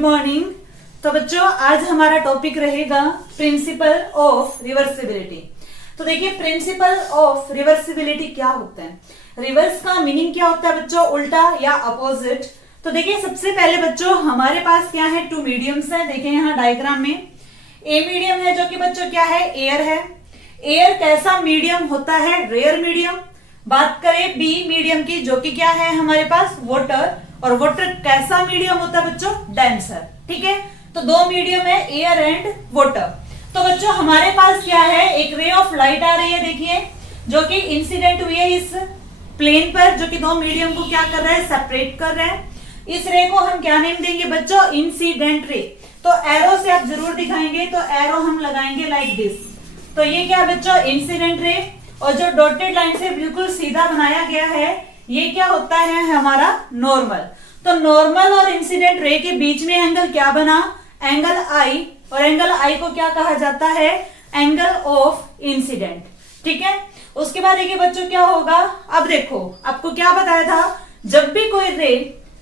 Morning. तो बच्चों आज हमारा टॉपिक रहेगा प्रिंसिपल ऑफ रिवर्सिबिलिटी। तो देखिए प्रिंसिपल ऑफ रिवर्सिबिलिटी क्या होता है, रिवर्स का मीनिंग क्या होता है बच्चों, उल्टा या अपोजिट। तो देखिए सबसे पहले बच्चों हमारे पास क्या है, टू मीडियम्स है। देखिए यहाँ डायग्राम में ए मीडियम है जो कि बच्चों क्या है, एयर है। एयर कैसा मीडियम होता है, रेयर मीडियम। बात करें बी मीडियम की जो कि क्या है हमारे पास, वाटर। और वाटर कैसा मीडियम होता है बच्चों, डेंसर। ठीक है, तो दो मीडियम है, एयर एंड वाटर। तो बच्चों हमारे पास क्या है, एक रे ऑफ लाइट आ रही है देखिए, जो कि इंसिडेंट हुई है इस प्लेन पर, जो कि दो मीडियम को क्या कर रहा है, सेपरेट कर रहा है। इस रे को हम क्या नेम देंगे बच्चों, इंसिडेंट रे। तो एरो से आप जरूर दिखाएंगे, तो एरो हम लगाएंगे लाइक दिस। तो ये क्या बच्चों, इंसिडेंट रे। और जो डॉटेड लाइन से बिल्कुल सीधा बनाया गया है ये क्या होता है हमारा नॉर्मल। तो नॉर्मल और इंसिडेंट रे के बीच में एंगल क्या बना, एंगल आई। और एंगल आई को क्या कहा जाता है, एंगल ऑफ इंसिडेंट। ठीक है, उसके बाद देखिए बच्चों क्या होगा, अब देखो आपको क्या बताया था, जब भी कोई रे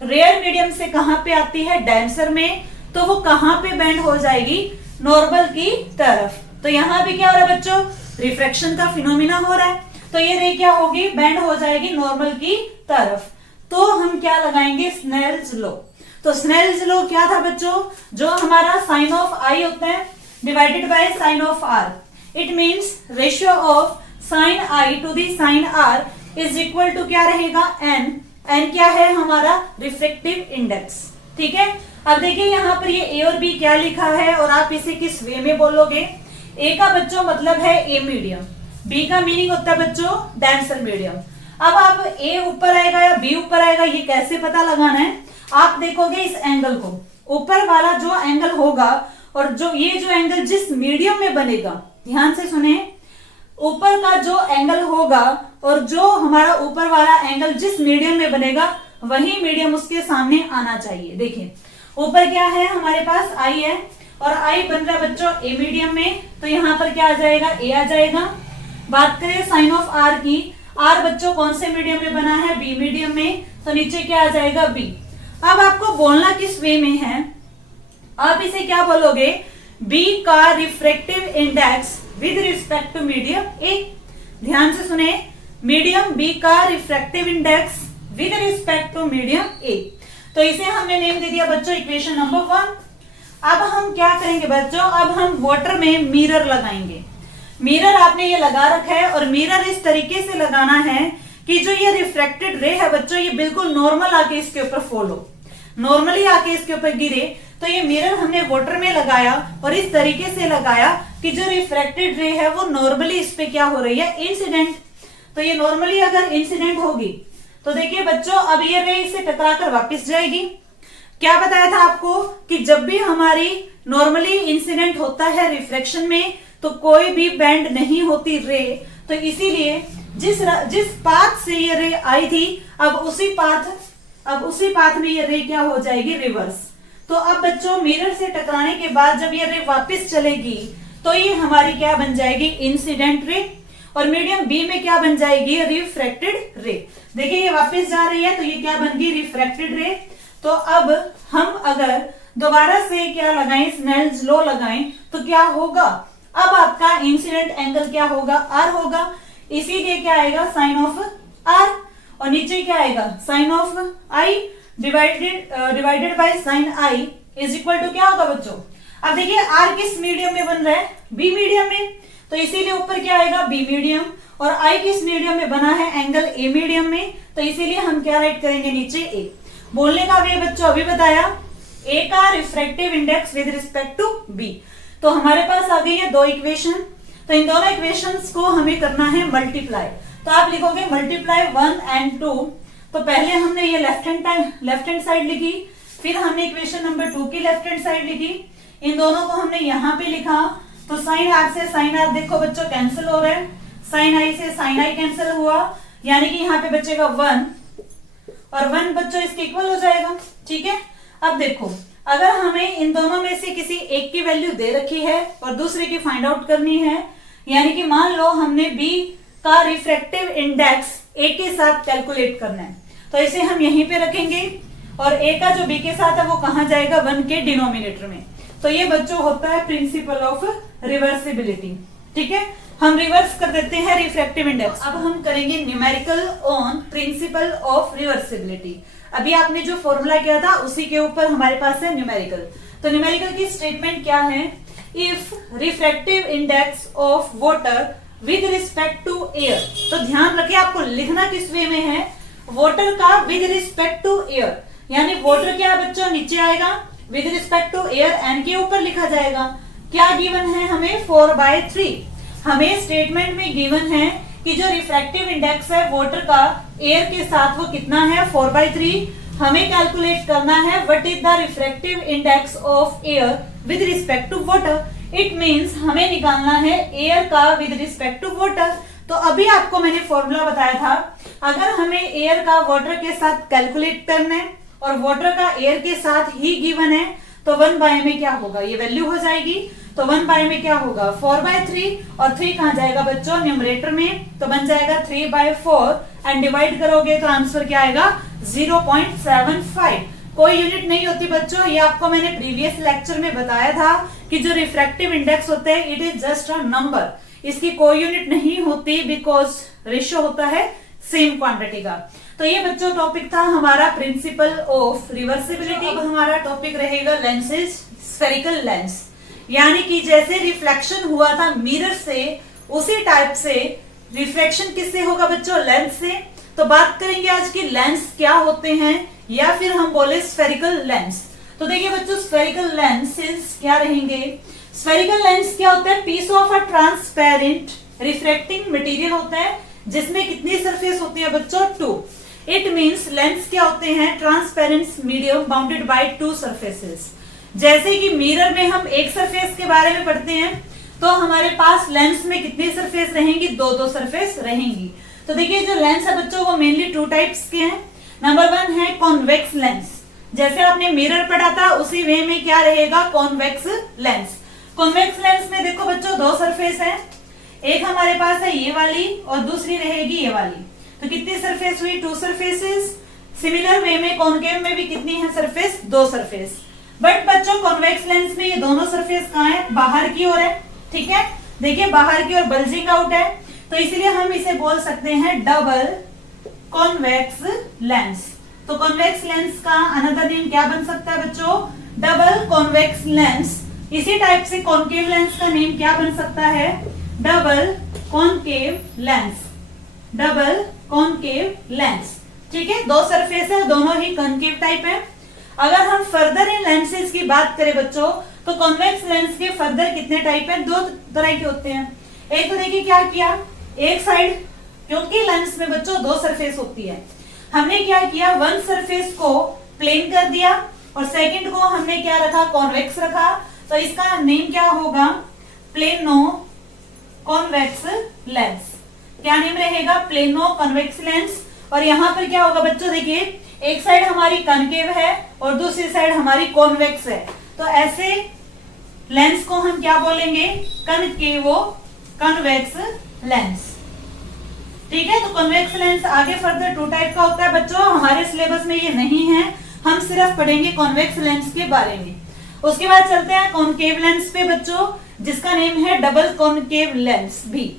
रेयर मीडियम से कहां पे आती है, डेंसर में, तो वो कहां पे बेंड हो जाएगी, नॉर्मल की तरफ। तो यहां भी क्या हो रहा है बच्चों, रिफ्रैक्शन का फिनोमिना हो रहा है। तो ये रे क्या होगी, बेंड हो जाएगी नॉर्मल की तरफ। तो हम क्या लगाएंगे, स्नेल्स लॉ। तो स्नेल्स लॉ क्या था बच्चों, जो हमारा साइन ऑफ आई होता है divided by sine of r. It means ratio of sine i to the sine r is equal to क्या रहेगा, एन। एन क्या है हमारा, रिफ्रेक्टिव इंडेक्स। ठीक है, अब देखिए यहाँ पर ये ए और बी क्या लिखा है और आप इसे किस वे में बोलोगे। ए का बच्चों मतलब है ए मीडियम, बी का मीनिंग होता है बच्चों डेंसर मीडियम। अब आप ए ऊपर आएगा या बी ऊपर आएगा ये कैसे पता लगाना है, आप देखोगे इस एंगल को, ऊपर वाला जो एंगल होगा और जो ये जो एंगल जिस मीडियम में बनेगा, ध्यान से सुने, ऊपर का जो एंगल होगा और जो हमारा ऊपर वाला एंगल जिस मीडियम में बनेगा वही मीडियम उसके सामने आना चाहिए। देखिए ऊपर क्या है हमारे पास, आई है और आई बन रहा है बच्चों ए मीडियम में, तो यहाँ पर क्या आ जाएगा, ए आ जाएगा। बात करें साइन ऑफ आर की, आर बच्चों कौन से मीडियम में बना है, बी मीडियम में, तो नीचे क्या आ जाएगा, बी। अब आपको बोलना किस वे में है, आप इसे क्या बोलोगे, बी का refractive index with respect to medium A. ध्यान से सुने, मीडियम बी का refractive index with respect to medium A. तो इसे हमने नेम दे दिया बच्चों इक्वेशन नंबर 1। अब हम क्या करेंगे बच्चों, अब हम वाटर में मिरर लगाएंगे। मिरर आपने ये लगा रखा है और मिरर इस तरीके से लगाना है कि जो ये रिफ्रैक्टेड रे है बच्चों ये बिल्कुल नॉर्मल आके इसके ऊपर फॉलो, नॉर्मली आके इसके ऊपर गिरे। तो ये मिरर हमने वाटर में लगाया और इस तरीके से लगाया कि जो रिफ्रैक्टेड रे है वो नॉर्मली इस पे क्या हो रही है, इंसिडेंट। तो ये नॉर्मली अगर इंसिडेंट होगी तो देखिए बच्चों अब ये रे इससे टकराकर वापस जाएगी। क्या बताया था आपको कि जब भी हमारी नॉर्मली इंसिडेंट होता है रिफ्लेक्शन में तो कोई भी बेंड नहीं होती रे। तो इसीलिए जिस पाथ से ये रे आई थी अब उसी पाथ में ये रे क्या हो जाएगी, रिवर्स। तो अब बच्चों मिरर से टकराने के बाद जब ये रे वापस चलेगी तो ये हमारी क्या बन जाएगी, इंसिडेंट रे। और मीडियम बी में क्या बन जाएगी, रिफ्रैक्टेड रे। देखिए ये वापस जा रही है तो ये क्या बन गई, रिफ्रैक्टेड रे। तो अब हम अगर दोबारा से क्या लगाएं, स्नेल्स लॉ लगाएं तो क्या होगा, अब आपका इंसिडेंट एंगल क्या होगा, आर होगा। इसीलिए क्या आएगा, साइन ऑफ आर। और नीचे क्या आएगा, sine of i divided by sine i is equal to क्या होगा बच्चों। अब देखिए आर किस मीडियम में बन रहा है, बी मीडियम में, तो इसीलिए ऊपर क्या आएगा, बी मीडियम। और आई किस मीडियम में बना है, एंगल ए मीडियम में, तो इसीलिए हम क्या राइट करेंगे, नीचे ए। बोलने का वे बच्चों अभी बताया, ए का refractive index with respect to B. तो हमारे पास आ गई है दो इक्वेशन। तो इन दोनों इक्वेशंस को हमें करना है मल्टीप्लाई। तो आप लिखोगे मल्टीप्लाई 1 and 2। तो पहले हमने ये लेफ्ट हैंड साइड लिखी, फिर हमने इक्वेशन नंबर 2 की लेफ्ट हैंड साइड लिखी, इन दोनों को हमने यहाँ पे लिखा। तो साइन आर से साइन आर देखो बच्चों कैंसिल हो रहा है, साइन आई से साइन आई कैंसिल हुआ, यानी कि यहाँ पे बचेगा 1 और 1 बच्चों इसके इक्वल हो जाएगा। ठीक है, अब देखो अगर हमें इन दोनों में से किसी एक की वैल्यू दे रखी है और दूसरे की फाइंड आउट करनी है, यानी कि मान लो हमने बी का रिफ्रैक्टिव इंडेक्स ए के साथ कैलकुलेट करना है, तो इसे हम यहीं पे रखेंगे और a का जो b के साथ है वो कहाँ जाएगा, 1 के डिनोमिनेटर में। तो ये बच्चों होता है प्रिंसिपल ऑफ रिवर्सिबिलिटी। ठीक है, हम रिवर्स कर देते हैं रिफ्रैक्टिव इंडेक्स। अब हम करेंगे numerical on principle of reversibility. अभी आपने जो फॉर्मूला किया था उसी के ऊपर हमारे पास है न्यूमेरिकल। तो न्यूमेरिकल की स्टेटमेंट क्या है, if refractive index of water with respect to air. तो ध्यान रखिए आपको लिखना किस वे में है, वाटर का विद रिस्पेक्ट टू एयर, यानी वाटर क्या बच्चों नीचे आएगा, with respect to air n के ऊपर लिखा जाएगा। क्या गिवन है हमें, 4/3। हमें स्टेटमेंट में गिवन है कि जो रिफ्रैक्टिव इंडेक्स है वाटर का एयर के साथ वो कितना है, 4/3। हमें कैलकुलेट करना है what is the refractive index of air with respect to water. It means हमें निकालना है एयर का विद रिस्पेक्ट टू वाटर। तो अभी आपको मैंने फॉर्मूला बताया था, अगर हमें एयर का वाटर के साथ कैलकुलेट करना है और वाटर का एयर के साथ ही गिवन है, तो 1/, में क्या होगा, ये वैल्यू हो जाएगी। तो 1/, में क्या होगा, 4/3, और 3 कहां जाएगा बच्चों, न्यूमरेटर में, तो बन जाएगा 3/4 एंड डिवाइड करोगे तो आंसर क्या आएगा, 0.75। कोई यूनिट नहीं होती बच्चों, ये आपको मैंने प्रीवियस लेक्चर में बताया था कि जो रिफ्रैक्टिव इंडेक्स होते हैं it is just a number, इसकी कोई यूनिट नहीं होती बिकॉज रेशियो होता है सेम क्वांटिटी का। तो ये बच्चों टॉपिक था हमारा प्रिंसिपल ऑफ रिवर्सिबिलिटी। अब हमारा टॉपिक रहेगा लेंसेज, स्फेरिकल लेंस, यानी कि जैसे रिफ्लेक्शन हुआ था मिरर से उसी टाइप से रिफ्लेक्शन किससे होगा बच्चों, लेंस से। तो बात करेंगे आज की लेंस क्या होते हैं, या फिर हम बोले स्फेरिकल लेंस। तो देखिए बच्चों स्फेरिकल लेंसेज क्या रहेंगे, स्फेरिकल लेंस क्या होता है, piece of a transparent refracting material होता है जिसमें कितनी सरफेस होती है बच्चों, 2। इट मींस लेंस क्या होते हैं, transparent medium bounded by 2 surfaces. जैसे कि मिरर में हम एक सरफेस के बारे में पढ़ते हैं, तो हमारे पास लेंस में कितनी सरफेस रहेंगी, 2 सरफेस रहेंगी। तो देखिए जो लेंस है बच्चों वो मेनली 2 टाइप्स के हैं। नंबर 1 है कॉन्वेक्स लेंस, जैसे आपने मिरर पढ़ा था उसी वे में क्या रहेगा, कॉन्वेक्स लेंस। कॉन्वेक्स लेंस में देखो बच्चों 2 सरफेस है, एक हमारे पास है ये वाली और दूसरी रहेगी ये वाली। तो कितनी सरफेस हुई, 2 सरफेसेस। सिमिलर वे में कॉनकेव में भी कितनी है सरफेस, 2 सरफेस। बट बच्चों कॉन्वेक्स लेंस में ये दोनों सरफेस कहाँ है, बाहर की ओर है। ठीक है, देखिए बाहर की ओर बल्जिंग आउट है, तो इसलिए हम इसे बोल सकते हैं डबल कॉन्वेक्स लेंस। तो कॉन्वेक्स लेंस का अनदर नेम क्या बन सकता है बच्चों, डबल कॉन्वेक्स लेंस। इसी टाइप से कॉनकेव लेंस का नेम क्या बन सकता है, double concave lens, double concave lens. ठीक है, 2 सरफेस है, दोनों ही कॉनकेव टाइप है। अगर हम फर्दर इन लेंसेज की बात करें बच्चों, तो कॉन्वेक्स लेंस के फर्दर कितने टाइप है, 2 तरह के होते हैं। एक तो देखिए क्या किया, एक साइड, क्योंकि लेंस में बच्चों 2 सरफेस होती है, हमने क्या किया, 1 सरफेस को प्लेन कर दिया और सेकंड को हमने क्या रखा, कॉन्वेक्स रखा। तो इसका नेम क्या होगा, प्लेनो कॉन्वेक्स लेंस। क्या नेम रहेगा, प्लेनो कॉन्वेक्स लेंस। और यहाँ पर क्या होगा बच्चों, देखिए एक साइड हमारी कॉनकेव है और दूसरी साइड हमारी कॉन्वेक्स है, तो ऐसे लेंस को हम क्या बोलेंगे, कॉनकेवो कॉन्वेक्स लेंस। ठीक है, तो कॉन्वेक्स लेंस आगे फर्दर 2 टाइप का होता है बच्चों, हमारे सिलेबस में ये नहीं है, हम सिर्फ पढ़ेंगे कॉन्वेक्स लेंस के बारे में। उसके बाद चलते हैं कॉनकेव लेंस पे बच्चों, जिसका नेम है डबल कॉनकेव लेंस भी।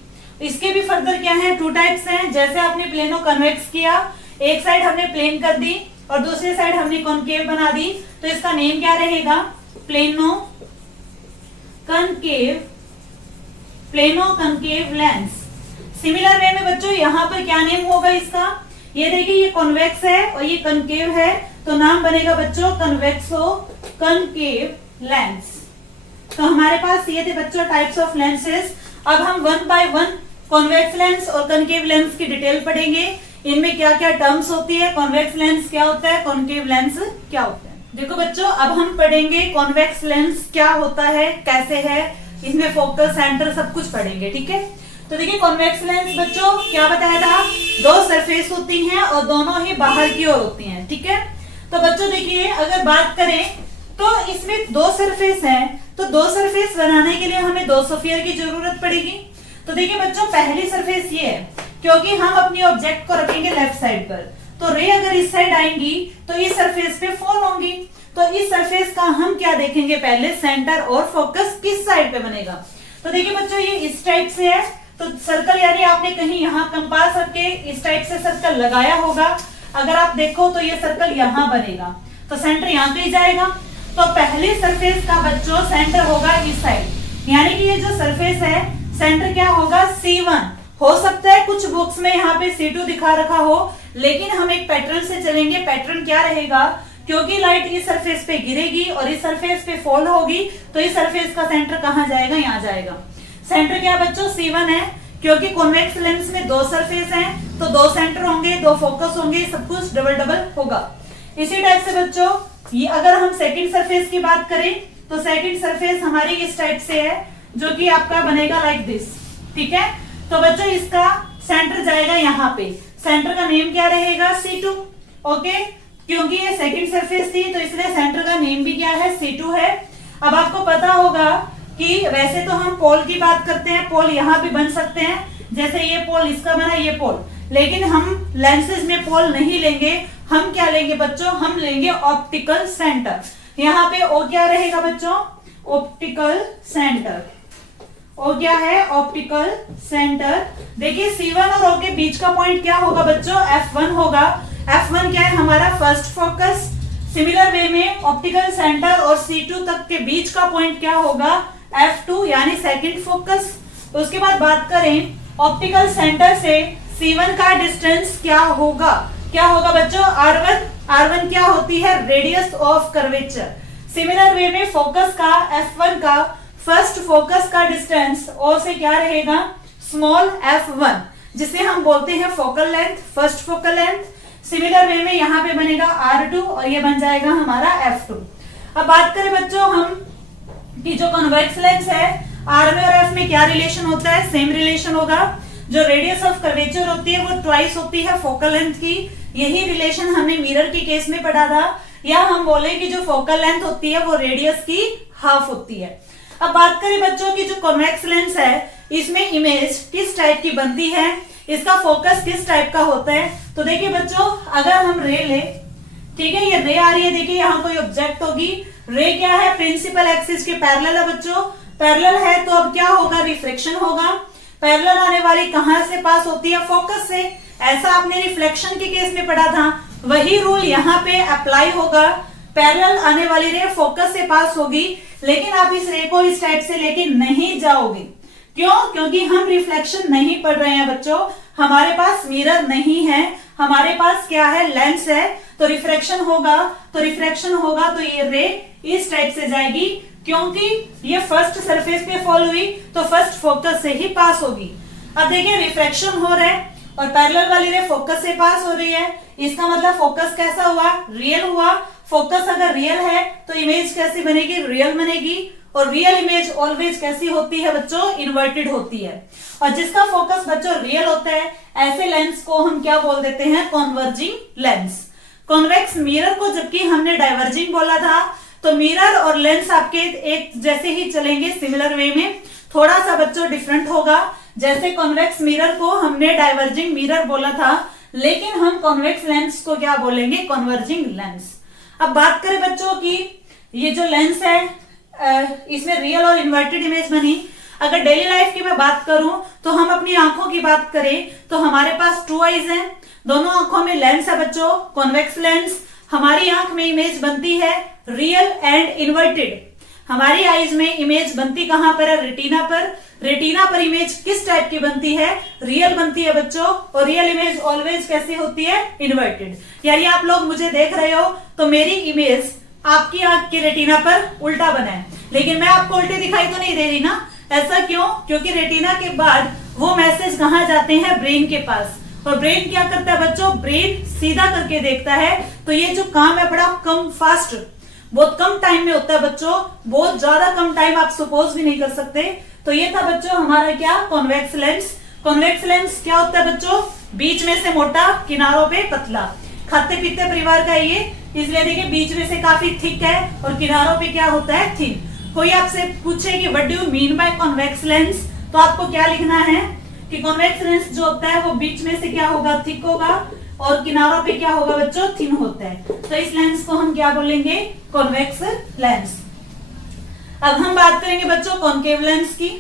इसके भी फर्दर क्या है, 2 टाइप्स हैं। जैसे आपने प्लेनो कॉन्वेक्स किया, एक साइड हमने प्लेन कर दी और दूसरी साइड हमने कॉनकेव बना दी, तो इसका नेम क्या रहेगा, plano concave, plano concave lens. Similar way में बच्चों यहाँ पर क्या नेम होगा इसका, ये देखिए ये कॉन्वेक्स है और ये कॉनकेव है, तो नाम बनेगा बच्चों कॉन्वेक्सो कॉनकेव लेंस। तो हमारे पास ये थे बच्चों टाइप्स ऑफ लेंसेज। अब हम 1 बाय 1 कॉन्वेक्स लेंस और कॉनकेव लेंस की डिटेल पढ़ेंगे, इनमें क्या क्या टर्म्स होती है, कॉन्वेक्स लेंस क्या होता है, कॉनकेव लेंस क्या होता है। देखो बच्चों अब हम पढ़ेंगे कॉन्वेक्स लेंस क्या होता है, कैसे है, इसमें फोकस सेंटर सब कुछ पढ़ेंगे। ठीक है, तो देखिए कॉन्वेक्स लेंस बच्चों क्या बताया था, 2 सरफेस होती हैं और दोनों ही बाहर की ओर होती हैं। ठीक है, तो बच्चों देखिए अगर बात करें तो इसमें 2 सरफेस हैं, तो 2 सरफेस बनाने के लिए हमें 2 स्फीयर की जरूरत पड़ेगी। तो देखिए बच्चों पहली सरफेस ये है, क्योंकि हम अपनी ऑब्जेक्ट को रखेंगे लेफ्ट साइड पर, तो रे अगर इस साइड आएंगी तो इस सरफेस पे फॉल होंगी। तो इस सरफेस का हम क्या देखेंगे, पहले सेंटर और फोकस किस साइड पे बनेगा। तो देखिए बच्चों ये इस टाइप से है, तो सर्कल यानी आपने कहीं यहाँ कंपास करके इस टाइप से सर्कल लगाया होगा, अगर आप देखो तो ये सर्कल यहाँ बनेगा, तो सेंटर यहाँ पे ही जाएगा। तो पहले सरफेस का बच्चों सेंटर होगा इस साइड, यानी कि ये जो सरफेस है सेंटर क्या होगा C1। हो सकता है कुछ बुक्स में यहाँ पे C2 दिखा रखा हो, लेकिन हम एक पैटर्न से चलेंगे। पैटर्न क्या रहेगा, क्योंकि लाइट इस सरफेस पे गिरेगी और इस सरफेस पे फॉल होगी, तो इस सरफेस का सेंटर कहाँ जाएगा, यहाँ जाएगा। सेंटर क्या बच्चों C1 है, क्योंकि कॉन्वेक्स लेंस में दो सरफेस हैं, तो दो सेंटर होंगे, दो फोकस होंगे, सब कुछ डबल डबल होगा। इसी टाइप से बच्चों ये अगर हम सेकंड सरफेस की बात करें तो सेकंड सरफेस हमारी इस टाइप से है, जो कि आपका बनेगा लाइक दिस, ठीक है। तो बच्चों इसका सेंटर जाएगा यहाँ पे, सेंटर का नेम क्या रहेगा C2, ओके। क्योंकि ये सेकंड सरफेस थी तो इसलिए सेंटर का नेम भी क्या है, C2 है। अब आपको पता होगा कि वैसे तो हम पोल की बात करते हैं, पोल यहाँ भी बन सकते हैं, जैसे ये पोल इसका बना ये पोल, लेकिन हम लेंसेज में पोल नहीं लेंगे। हम क्या लेंगे बच्चों, हम लेंगे ऑप्टिकल सेंटर। यहाँ पे ओ क्या रहेगा बच्चों, ऑप्टिकल सेंटर। ओ क्या है, ऑप्टिकल सेंटर। देखिए C1 और O के बीच का पॉइंट क्या होगा बच्चों, F1 होगा। F1 क्या है, हमारा फर्स्ट फोकस। सिमिलर वे में ऑप्टिकल सेंटर और C2 तक के बीच का पॉइंट क्या होगा, F2 यानी सेकंड फोकस। उसके बाद बात करें ऑप्टिकल सेंटर से C1 का डिस्टेंस क्या होगा, क्या होगा बच्चों, R1। R1 क्या होती है, radius of curvature. Similar way में फोकस का F1 का फर्स्ट फोकस का डिस्टेंस O से क्या रहेगा, स्मॉल f1, जिसे हम बोलते हैं focal length, first focal length. Similar way में यहाँ पे बनेगा R2 और ये बन जाएगा हमारा F2। अब बात करें बच्चों हम कि जो कन्वेक्स लेंस है R में और F में क्या रिलेशन होता है, सेम रिलेशन होगा। जो रेडियस ऑफ कर्वेचर होती है वो ट्वाइस होती है फोकल लेंथ की। यही रिलेशन हमने मिरर के केस में पढ़ा था। या हम बोले कि जो फोकल लेंथ होती है वो रेडियस की हाफ होती है। अब बात करें बच्चों की जो कॉन्वेक्स लेंस है इसमें इमेज किस टाइप की बनती है, इसका फोकस किस टाइप का होता है। तो देखिए बच्चों अगर हम रे ले, ठीक है, ये रे आ रही है, देखिए यहाँ कोई ऑब्जेक्ट होगी। रे क्या है, प्रिंसिपल एक्सिस के पैरेलल है बच्चों। पैरेलल है तो अब क्या होगा, रिफ्लेक्शन होगा। पैरेलल आने वाली कहां से पास होती है, फोकस से। ऐसा आपने रिफ्लेक्शन के केस में पढ़ा था, वही रूल यहाँ पे अप्लाई होगा। पैरेलल आने वाली रे फोकस से पास होगी, लेकिन आप इस रे को इस टाइप से लेके नहीं जाओगे। क्यों, क्योंकि हम रिफ्लेक्शन नहीं पढ़ रहे हैं बच्चों, हमारे पास मिरर नहीं है, हमारे पास क्या है, लेंस है। तो रिफ्रैक्शन होगा, तो रिफ्रैक्शन होगा तो ये रे इस टाइप से जाएगी, क्योंकि ये फर्स्ट सरफेस पे फॉल हुई तो फर्स्ट फोकस से ही पास होगी। अब देखिए रिफ्रैक्शन हो रहा है और पैरेलल वाली रे फोकस से पास हो रही है, इसका मतलब फोकस कैसा हुआ, रियल हुआ। फोकस अगर रियल है तो इमेज कैसी बनेगी, रियल बनेगी। और रियल इमेज ऑलवेज कैसी होती है बच्चों, इन्वर्टेड होती है। और जिसका फोकस बच्चों रियल होता है, ऐसे लेंस को हम क्या बोल देते हैं, कॉन्वर्जिंग लेंस। कॉन्वेक्स मिरर को जबकि हमने डाइवर्जिंग बोला था, तो मिरर और लेंस आपके एक जैसे ही चलेंगे, सिमिलर वे में। थोड़ा सा बच्चों डिफरेंट होगा, जैसे कॉन्वेक्स मिरर को हमने डाइवर्जिंग मिरर बोला था, लेकिन हम कॉन्वेक्स लेंस को क्या बोलेंगे, कॉन्वर्जिंग लेंस। अब बात करें बच्चों की ये जो लेंस है इसमें रियल और इन्वर्टेड इमेज बनी। अगर डेली लाइफ की मैं बात करूं तो हम अपनी आंखों की बात करें तो हमारे पास 2 आईज हैं, दोनों आंखों में लेंस है बच्चों, कॉन्वेक्स लेंस। हमारी आंख में इमेज बनती है रियल एंड इन्वर्टेड। हमारी आईज में इमेज बनती कहां पर है, रेटिना पर। रेटिना पर इमेज किस टाइप की बनती है, रियल बनती है बच्चों। और रियल इमेज ऑलवेज कैसी होती है, इन्वर्टेड। यानी आप लोग मुझे देख रहे हो तो मेरी इमेज आपकी आंख की रेटिना पर उल्टा बना है, लेकिन मैं आपको उल्टे दिखाई तो नहीं दे रही ना। ऐसा क्यों, क्योंकि रेटिना के बाद वो मैसेज कहां जाते हैं, ब्रेन के पास। और ब्रेन क्या करता है बच्चों, ब्रेन सीधा करके देखता है। तो ये जो काम है बड़ा कम फास्ट, बहुत कम टाइम में होता है बच्चों, बहुत ज्यादा कम टाइम आप सपोज भी नहीं कर सकते। तो ये था बच्चों हमारा क्या, कॉन्वेक्स लेंस। कॉन्वेक्स लेंस क्या होता है बच्चों, बीच में से मोटा, किनारों पे पतला। खाते पीते परिवार का ये, इसलिए देखिए बीच में से काफी थिक है और किनारों पे क्या होता है, थिन। कोई आपसे पूछे कि what do you mean by convex lens, तो आपको क्या लिखना है कि कॉन्वेक्स लेंस जो होता है वो बीच में से क्या होगा, थिक होगा, और किनारों पे क्या होगा बच्चों, थिन होता है। तो इस लेंस को हम क्या बोलेंगे, कॉन्वेक्स लेंस। अब हम बात करेंगे बच्चों कॉनकेव लेंस की।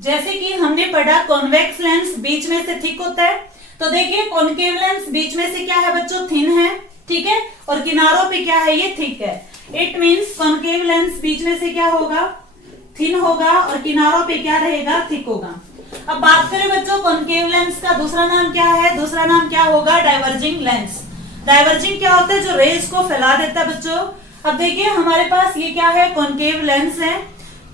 जैसे कि हमने पढ़ा कॉन्वेक्स लेंस बीच में से थिक होता है, तो देखिए कॉनकेव लेंस बीच में से क्या है बच्चों, थिन है, ठीक है, और किनारों पे क्या है, ये थिक है। इट मीन्स कॉनकेव लेंस बीच में से क्या होगा, थिन होगा, और किनारों पे क्या रहेगा, थिक होगा। अब बात करें बच्चों कॉनकेव लेंस का दूसरा नाम क्या है, दूसरा नाम क्या होगा, डाइवर्जिंग लेंस। डाइवर्जिंग क्या होता है, जो रेज को फैला देता है बच्चों। अब देखिए हमारे पास ये क्या है, कॉनकेव लेंस है।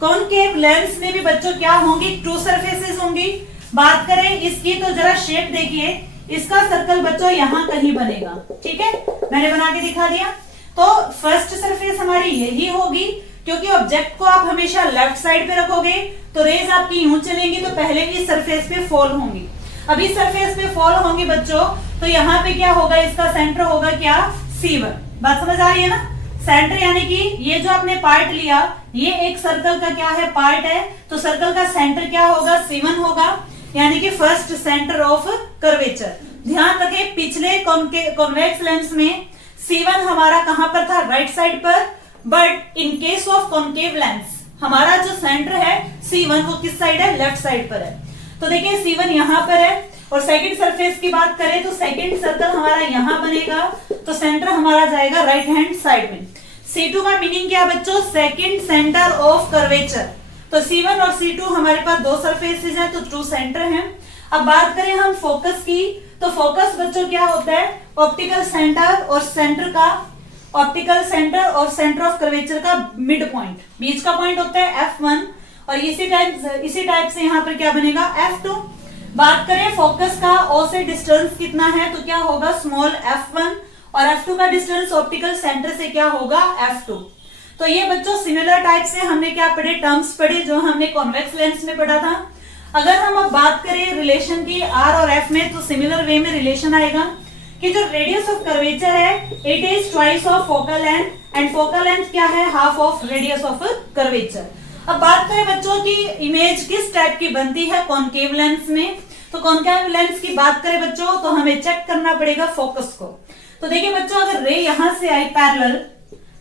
कॉनकेव लेंस में भी बच्चों क्या होंगी, टू सरफेसेस होंगी। बात करें इसकी तो जरा शेप देखिए, इसका सर्कल बच्चों यहाँ कहीं बनेगा, ठीक है, मैंने बना के दिखा दिया। तो फर्स्ट सरफेस हमारी यही होगी, क्योंकि ऑब्जेक्ट को आप हमेशा लेफ्ट साइड पे रखोगे तो रेज आपकी यूं चलेंगी तो पहले इस सरफेस पे फॉल होंगी। अब इस सरफेस पे फॉल होंगी बच्चों, तो यहाँ पे क्या होगा, इसका सेंटर होगा क्या, C1। बात समझ आ रही है ना, सेंटर यानी कि ये जो आपने पार्ट लिया, ये एक सर्कल का क्या है, पार्ट है, तो सर्कल का सेंटर क्या होगा, C1 होगा, यानी कि फर्स्ट सेंटर ऑफ कर्वेचर। ध्यान रखें पिछले कॉन्वेक्स लेंस में C1 हमारा कहां पर था, राइट साइड पर, but in case of concave lens हमारा जो सेंटर है C1 वो किस साइड है, लेफ्ट साइड पर है। तो देखिए C1 यहां पर है, और सेकंड सरफेस की बात करें तो सेकंड सर्कल हमारा यहां बनेगा, तो सेंटर हमारा जाएगा राइट हैंड साइड में। C2 का मीनिंग क्या बच्चों, सेकंड सेंटर ऑफ कर्वेचर। तो C1 और C2 हमारे पास दो सरफेसेस हैं, तो टू सेंटर हैं। अब बात करें हम फोकस की, तो फोकस बच्चों क्या होता है, ऑप्टिकल सेंटर और सेंटर का, ऑप्टिकल सेंटर और सेंटर ऑफ कर्वेचर का मिड पॉइंट, बीच का पॉइंट होता है F1, और इसी टाइप से यहाँ पर क्या बनेगा, F2। बात करें फोकस का, O से डिस्टेंस कितना है, तो क्या होगा, स्मॉल f1, और f2 का डिस्टेंस ऑप्टिकल सेंटर से क्या होगा, f2। तो ये बच्चों सिमिलर टाइप से हमने क्या पढ़े, टर्म्स पढ़े, जो हमने कॉन्वेक्स लेंस में पढ़ा था। अगर हम अब बात करें रिलेशन की R और F में, तो सिमिलर वे में रिलेशन आएगा कि जो रेडियस ऑफ कर्वेचर है it is twice of focal length, and focal length क्या है, half of radius of curvature. अब बात करें बच्चों की इमेज किस टाइप की बनती है कॉनकेव लेंस में, तो कॉनकेव लेंस की बात करें बच्चों तो हमें चेक करना पड़ेगा फोकस को। तो देखिए बच्चों अगर रे यहां से आई पैरेलल,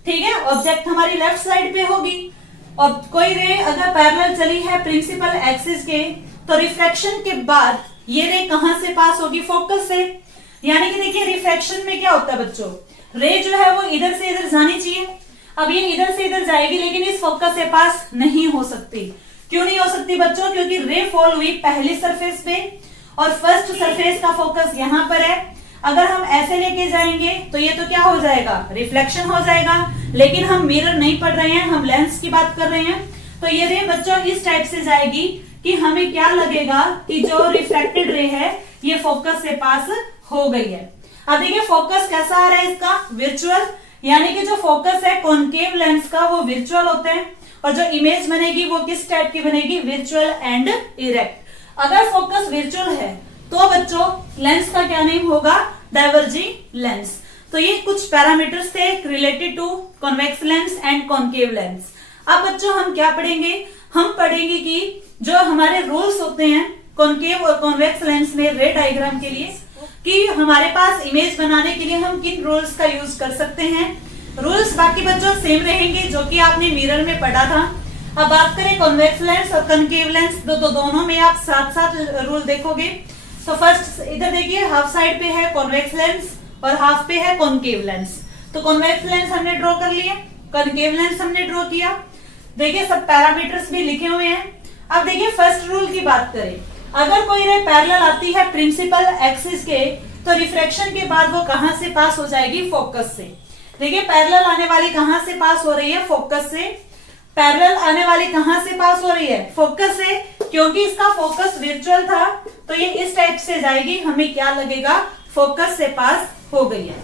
ठीक है, ऑब्जेक्ट हमारी लेफ्ट साइड पे होगी, और कोई रे अगर पैरेलल चली है प्रिंसिपल एक्सिस के, तो रिफ्लेक्शन के बाद ये रे कहां से पास होगी, फोकस से। यानी कि देखिए रिफ्लेक्शन में क्या होता है बच्चों, रे जो है वो इधर से इधर जानी चाहिए, अब ये इधर से इधर जाएगी, लेकिन इस फोकस से पास नहीं हो सकती। क्यों नहीं हो सकती बच्चों, क्योंकि रे फॉल हुई पहली सरफेस पे, और फर्स्ट सरफेस का फोकस यहाँ पर है। अगर हम ऐसे लेके जाएंगे तो ये तो क्या हो जाएगा, रिफ्लेक्शन हो जाएगा, लेकिन हम मिरर नहीं पढ़ रहे हैं, हम लेंस की बात कर रहे हैं। तो ये रे बच्चों इस टाइप से जाएगी कि हमें क्या लगेगा कि जो रिफ्लेक्टेड रे है ये फोकस से पास हो गई है। अब देखिए फोकस कैसा आ रहा है इसका, वर्चुअल, यानी कि जो फोकस है कॉनकेव लेंस का वो वर्चुअल होता है, और जो इमेज बनेगी वो किस टाइप की बनेगी, वर्चुअल एंड इरेक्ट। अगर फोकस वर्चुअल है तो बच्चों लेंस का क्या नेम होगा, डाइवर्जिंग लेंस। तो ये कुछ पैरामीटर्स थे related to convex lens and concave lens. अब बच्चों हम क्या पढ़ेंगे, हम पढ़ेंगे कि जो हमारे रूल्स होते हैं कॉनकेव और कॉन्वेक्स लेंस में रे डायग्राम के लिए, कि हमारे पास इमेज बनाने के लिए हम किन रूल्स का यूज कर सकते हैं। रूल्स बाकी बच्चों सेम रहेंगे जो कि आपने मिरर में पढ़ा था। अब बात करें कॉन्वेक्स लेंस और कॉनकेव लेंस, दोनों में आप साथ साथ रूल देखोगे। तो फर्स्ट इधर देखिए, हाफ साइड पे है कॉन्वेक्स लेंस और हाफ पे है कॉनकेव लेंस। तो कॉन्वेक्स लेंस हमने ड्रॉ कर लिया, कॉनकेव लेंस हमने ड्रॉ किया, देखिए सब पैरामीटर्स भी लिखे हुए हैं। अब देखिए फर्स्ट रूल की बात करें, अगर कोई रे पैरेलल आती है प्रिंसिपल एक्सिस के, तो रिफ्रैक्शन के बाद वो कहां से पास हो जाएगी, फोकस से। देखिए पैरेलल आने वाली कहां से पास हो रही है, फोकस से। पैरेलल आने वाली कहां से पास हो रही है, फोकस से, क्योंकि इसका फोकस वर्चुअल था तो ये इस टाइप से जाएगी, हमें क्या लगेगा, फोकस से पास हो गई है।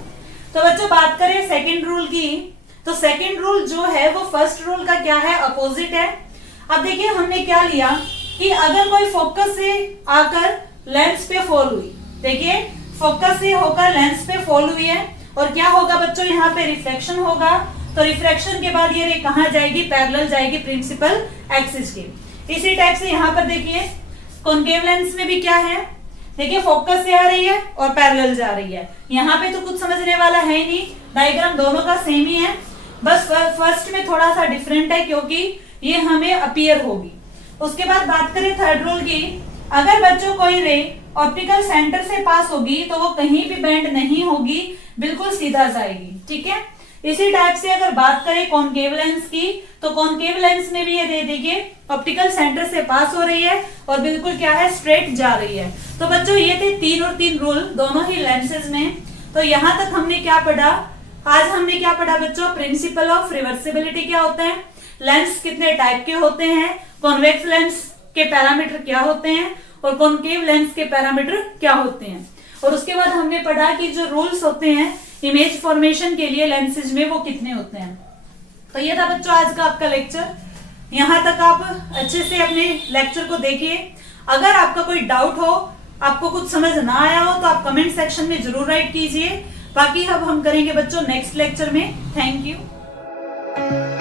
तो बच्चों बात करें सेकंड रूल की, तो सेकंड रूल जो है वो फर्स्ट रूल का क्या है, अपोजिट है। अब देखिए हमने क्या लिया कि अगर कोई फोकस से आकर लेंस पे फॉल हुई, देखिए फोकस से होकर लेंस पे फॉल हुई है, और क्या होगा बच्चों, यहाँ पे रिफ्लेक्शन होगा। तो रिफ्लेक्शन के बाद ये रे कहां जाएगी, पैरेलल जाएगी प्रिंसिपल एक्सिस के। इसी टाइप से यहाँ पर देखिए कॉनकेव लेंस में भी क्या है, देखिए फोकस से आ रही है और पैरेलल जा रही है। यहाँ पे तो कुछ समझने वाला है ही नहीं, डायग्राम दोनों का सेम ही है, बस फर्स्ट में थोड़ा सा डिफरेंट है क्योंकि ये हमें अपीयर होगी। उसके बाद बात करें थर्ड रूल की, अगर बच्चों कोई रे ऑप्टिकल सेंटर से पास होगी तो वो कहीं भी बेंड नहीं होगी, बिल्कुल सीधा जाएगी। ठीक है, इसी टाइप से अगर बात करें कॉनकेव लेंस की, तो कॉनकेव लेंस में भी ये दे देखिए ऑप्टिकल सेंटर से पास हो रही है और बिल्कुल क्या है, स्ट्रेट जा रही है। तो बच्चों ये थे 3 और 3 रूल दोनों ही लेंसेज में। तो यहां तक हमने क्या पढ़ा, आज हमने क्या पढ़ा बच्चों, प्रिंसिपल ऑफ रिवर्सिबिलिटी क्या होता है, लेंस कितने टाइप के होते हैं, कॉन्वेक्स लेंस के पैरामीटर क्या होते हैं और कॉनकेव लेंस के पैरामीटर क्या होते हैं। और उसके बाद हमने पढ़ा कि जो रूल्स होते हैं इमेज फॉर्मेशन के लिए लेंसेज में वो कितने होते हैं। तो ये था बच्चों आज का आपका लेक्चर। यहां तक आप अच्छे से अपने लेक्चर को देखिए। अगर आपका कोई डाउट हो, आपको कुछ समझ ना आया हो, तो आप कमेंट सेक्शन में जरूर राइट कीजिए। बाकी अब हम करेंगे बच्चों नेक्स्ट लेक्चर में। Thank you.